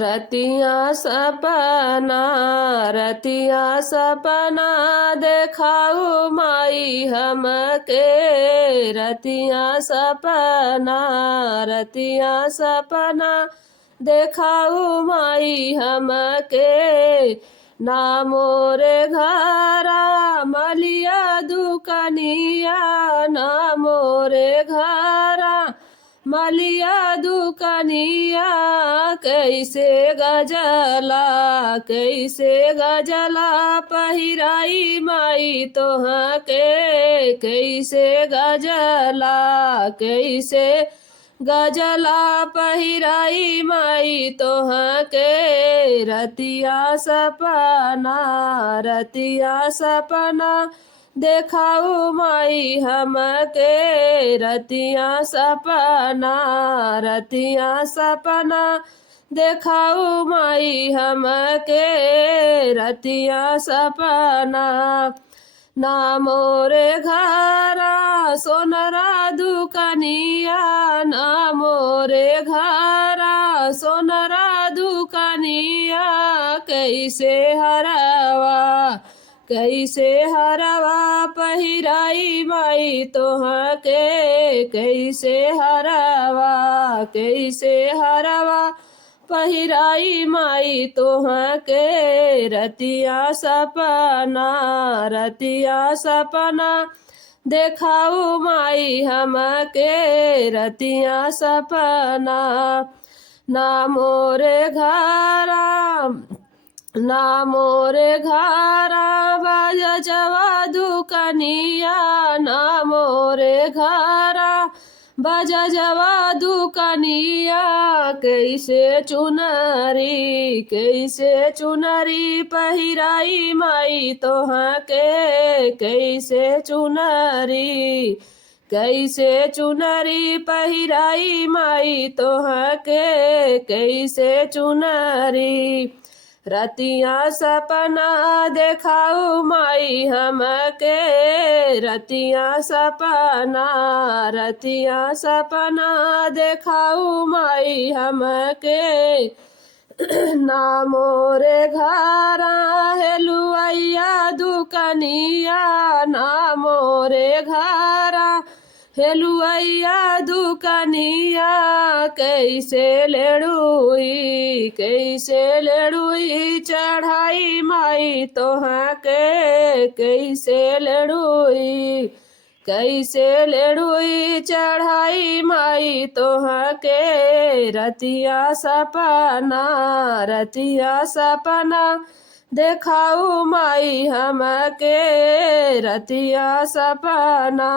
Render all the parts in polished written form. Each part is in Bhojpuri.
रतिया सपना रतिया सपना देखाऊ माई हमके। रतिया सपना रतिया सपना देखाऊ माई हमके। ना मोरे घरा मलिया दुकनिया ना मोरे घरा मलिया दुकनिया। कैसे गजला पहिराई माई तोहके। कैसे गजला पहिराई माई तोहके। रतिया सपना देखाऊ माई हमके। रतिया सपना देखाऊ माई हमके। रतिया सपना ना मोरे घरा सोनरा दुकनिया ना मोरे घरा सोनरा दुकनिया। कैसे हरवा पहिराई माई तोहके। कैसे हरवा पहिराई माई तोहके। रतिया सपना देखाऊ माई हमके। रतिया सपना ना मोरे घरा बजवा दुकनिया ना मोरे घरा बजवा दुकनिया। कैसे चुनरी पहिराई माई तोहके। कैसे चुनरी पहिराई माई तोहके। कैसे चुनरी रतिया सपना देखाऊ माई हमके। रतिया सपना देखाऊ माई हमके। ना मोरे घरा हेलुआइया दुकनिया ना मोरे घरा हेलुआइया दुकनिया। कैसे लेड़ुई चढ़ाई माई तोहके। कैसे लेड़ुई चढ़ाई माई तोहके। रतिया सपना देखाऊ माई हमके। रतिया सपना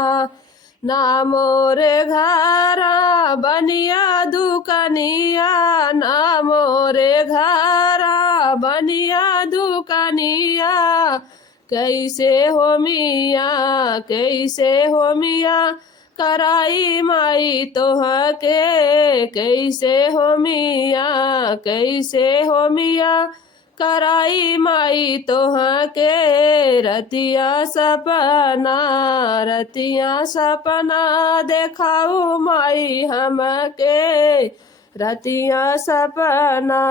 ना मोरे घरा बनिया दुकनिया ना मोरे घरा बनिया दुकनिया। कैसे हो मिया कराई माई तोहके। कैसे हो मिया कराई माई तोहके। रतिया सपना देखाऊ माई हमके। रतिया सपना।